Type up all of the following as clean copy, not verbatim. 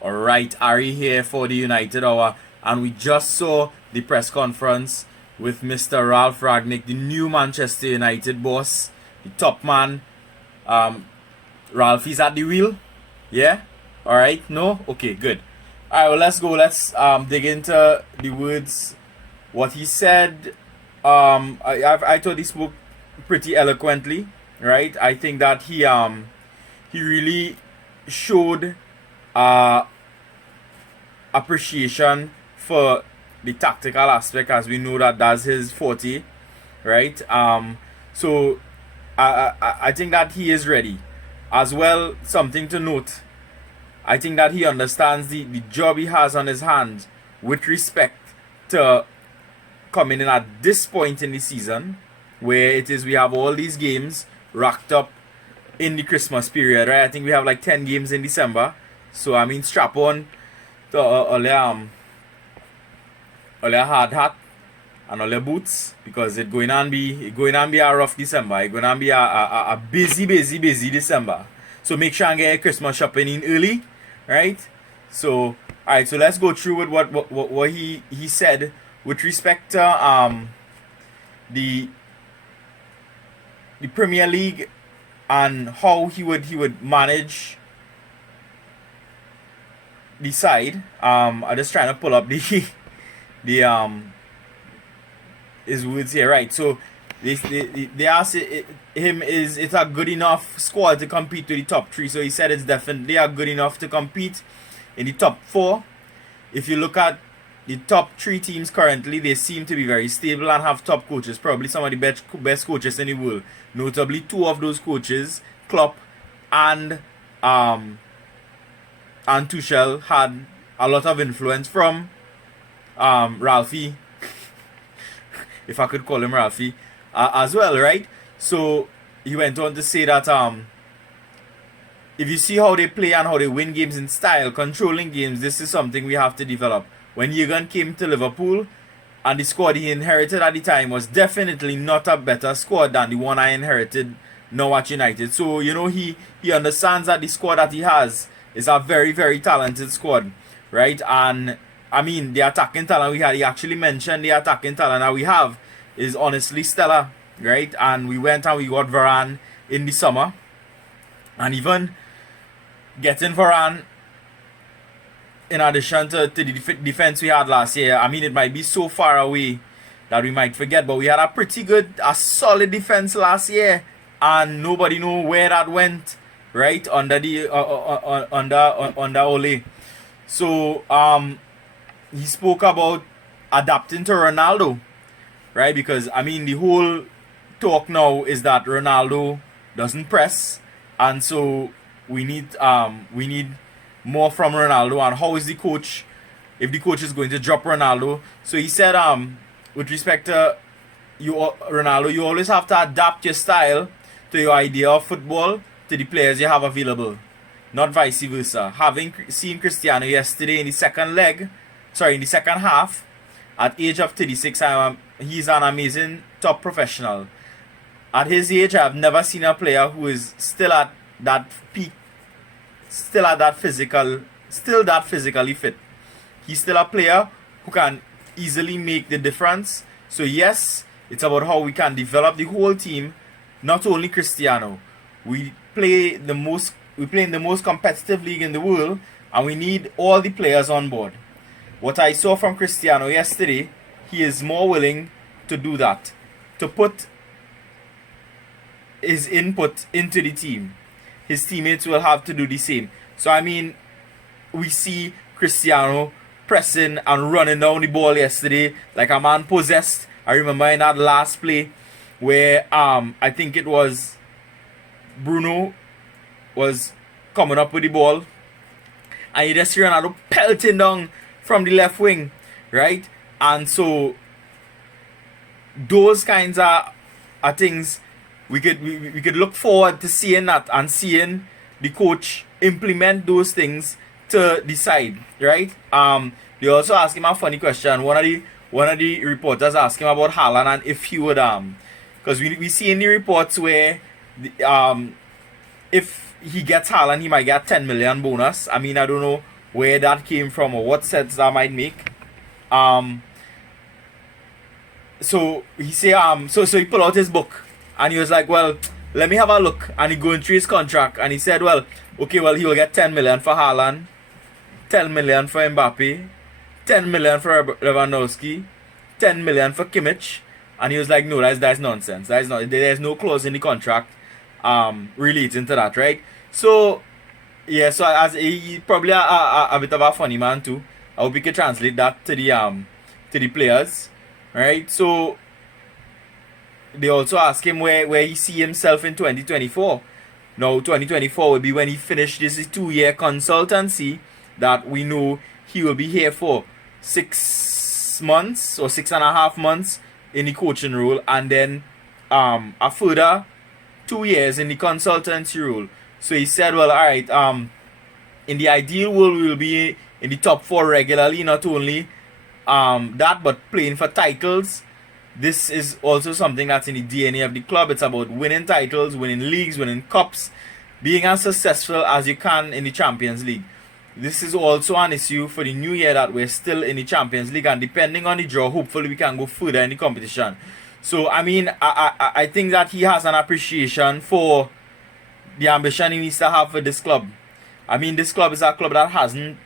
Alright, Ari here for the United Hour, and we just saw the press conference with Mr. Ralf Rangnick, the new Manchester United boss, the top man. Ralph is at the wheel. Yeah? Alright, no? Okay, good. Alright, well, let's go. Let's dig into the words, what he said. I thought he spoke pretty eloquently, right? I think that he really showed appreciation for the tactical aspect, as we know that that's his forte, right? So I think that he is ready. As well, something to note, I think that he understands the job he has on his hands with respect to coming in at this point in the season, where it is we have all these games racked up in the Christmas period, right? I think we have like 10 games in December. So I mean, strap on to all your hard hat and all your boots, because it's going to be a rough December. It's going to be a busy December. So make sure and get your Christmas shopping in early, right? So alright, so let's go through with what he said with respect to the Premier League and how he would manage the side. I'm just trying to pull up the his words here, right? So they asked him, is it a good enough squad to compete with the top three? So he said it's definitely a good enough to compete in the top four. If you look at the top three teams currently, they seem to be very stable and have top coaches, probably some of the best coaches in the world. Notably, two of those coaches, Klopp and Tuchel, had a lot of influence from Ralphie, if I could call him Ralphie, as well, right? So he went on to say that if you see how they play and how they win games in style, controlling games, this is something we have to develop. When Jurgen came to Liverpool, and the squad he inherited at the time was definitely not a better squad than the one I inherited now at United. So, you know, he understands that the squad that he has is a very, very talented squad, right? And, I mean, the attacking talent we had, he actually mentioned the attacking talent that we have is honestly stellar, right? And we went and we got Varane in the summer. And even getting Varane, in addition to the defense we had last year, I mean, it might be so far away that we might forget, but we had a solid defense last year, and nobody know where that went, right? Under Ole. So he spoke about adapting to Ronaldo, right? Because I mean, the whole talk now is that Ronaldo doesn't press, and so we need more from Ronaldo. And how is the coach, if the coach is going to drop Ronaldo? So he said, with respect to you, Ronaldo, you always have to adapt your style to your idea of football to the players you have available, not vice versa. Having seen Cristiano yesterday in the in the second half, at age of 36, he's an amazing top professional. At his age, I've never seen a player who is still at that peak, still that physically fit. He's still a player who can easily make the difference. So yes, it's about how we can develop the whole team, not only Cristiano. We play in the most competitive league in the world, and we need all the players on board. What I saw from Cristiano yesterday, he is more willing to do that, to put his input into the team. His teammates will have to do the same. So I mean, we see Cristiano pressing and running down the ball yesterday like a man possessed. I remember in that last play where I think it was Bruno was coming up with the ball, and you just see Ronaldo pelting down from the left wing, right? And so those kinds of things we could look forward to seeing that, and seeing the coach implement those things to decide, right? They also asked him a funny question. One of the reporters asked him about Haaland and if he would because we see in the reports where if he gets Haaland, he might get 10 million bonus. I mean, I don't know where that came from or what sense that might make. Um, so he say so he pulled out his book and he was like, well, let me have a look. And he going through his contract and he said, well, okay, well, he will get 10 million for Haaland, 10 million for Mbappe, 10 million for Lewandowski, 10 million for Kimmich. And he was like, no, that's nonsense. There's no clause in the contract relating to that, right? So yeah, so as he probably a bit of a funny man too. I hope we can translate that to the players, right? So they also ask him where he see himself in 2024. Now 2024 will be when he finished this 2-year consultancy that we know he will be here for 6 months or 6.5 months in the coaching role, and then a further 2 years in the consultancy role. So he said, well, alright, in the ideal world we will be in the top 4 regularly, not only that, but playing for titles. This is also something that's in the DNA of the club. It's about winning titles, winning leagues, winning cups, being as successful as you can in the Champions League. This is also an issue for the new year that we're still in the Champions League, and depending on the draw, hopefully we can go further in the competition. So, I mean, I think that he has an appreciation for the ambition he needs to have for this club. I mean, this club is a club that hasn't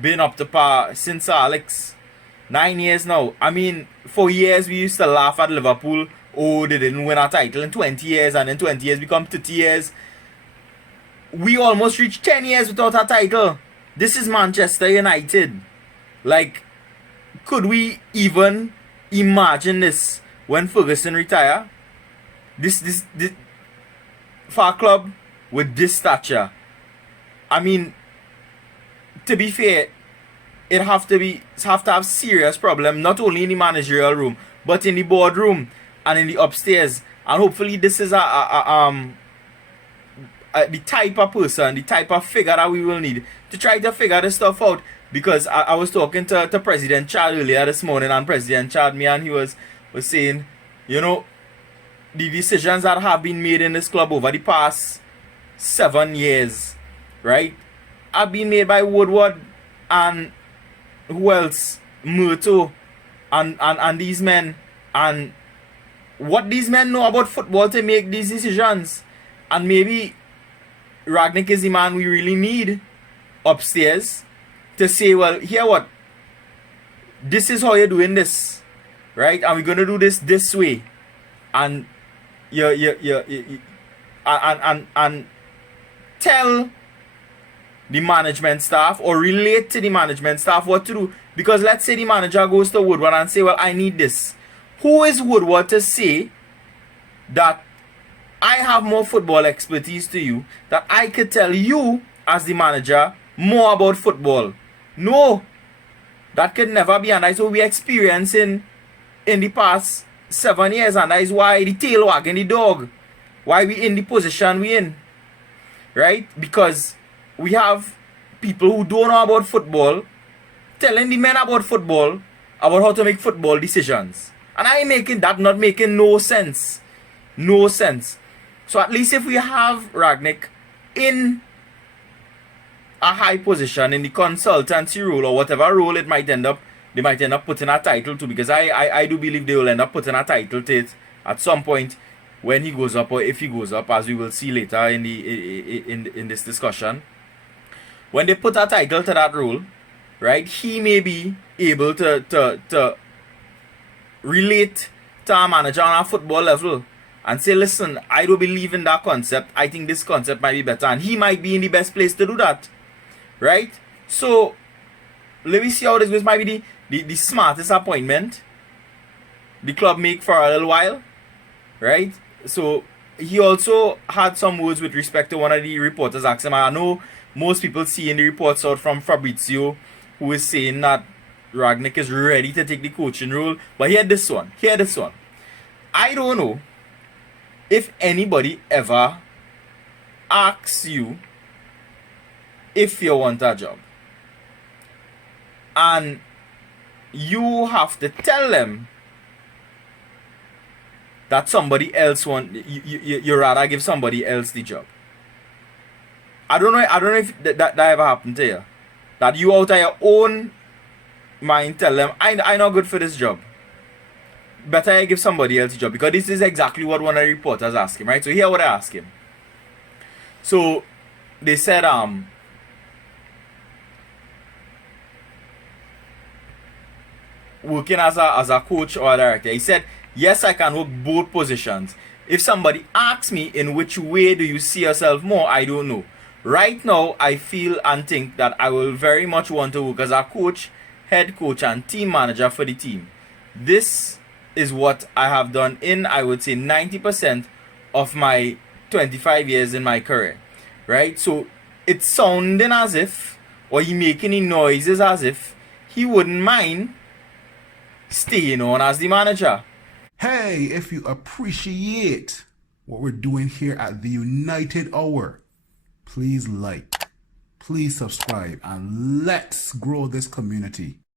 been up to par since Alex. 9 years now. I mean, for years we used to laugh at Liverpool. Oh, they didn't win a title in 20 years, and in 20 years become 30 years. We almost reached 10 years without a title. This is Manchester United. Like, could we even imagine this when Ferguson retire? This for a club with this stature. I mean, to be fair, it have to have serious problem, not only in the managerial room, but in the boardroom and in the upstairs. And hopefully this is the type of person, the type of figure that we will need to try to figure this stuff out. Because I was talking to President Chad earlier this morning, and President Chad me and he was saying, you know, the decisions that have been made in this club over the past 7 years, right, have been made by Woodward and who else? Murto and these men, and what these men know about football to make these decisions. And maybe Rangnick is the man we really need upstairs to say, well, here what? This is how you're doing this, right? And we're gonna do this way. And and tell the management staff or relate to the management staff what to do. Because let's say the manager goes to Woodward and say, well, I need this. Who is Woodward to say that I have more football expertise to you, that I could tell you as the manager more about football? No, that could never be, and that's what we're experiencing in the past 7 years, and that is why the tail wagging the dog, why we in the position we in, right? Because we have people who don't know about football telling the men about football, about how to make football decisions. And I making that not making no sense. No sense. So at least if we have Rangnick in a high position in the consultancy role or whatever role it might end up, they might end up putting a title to, because I do believe they will end up putting a title to it at some point when he goes up, or if he goes up, as we will see later in this discussion. When they put a title to that role, right, he may be able to relate to a manager on a football level and say, listen, I don't believe in that concept. I think this concept might be better. And he might be in the best place to do that, right? So, let me see how this goes. Might be the smartest appointment the club make for a little while, right? So, he also had some words with respect to one of the reporters asked him. I know most people see in the reports out from Fabrizio, who is saying that Rangnick is ready to take the coaching role. But hear this one. I don't know if anybody ever asks you if you want a job, and you have to tell them that somebody else you rather give somebody else the job. I don't know if that ever happened to you. That you out of your own mind tell them, I not good for this job. Better I give somebody else a job. Because this is exactly what one of the reporters asked him, right? So here what I asked him. So they said, working as a coach or a director, he said, yes, I can work both positions. If somebody asks me in which way do you see yourself more, I don't know. Right now, I feel and think that I will very much want to work as a coach, head coach, and team manager for the team. This is what I have done in, I would say, 90% of my 25 years in my career. Right? So it's sounding as if, or he making the noises as if he wouldn't mind staying on as the manager. Hey, if you appreciate what we're doing here at the United Hour, please like, please subscribe, and let's grow this community.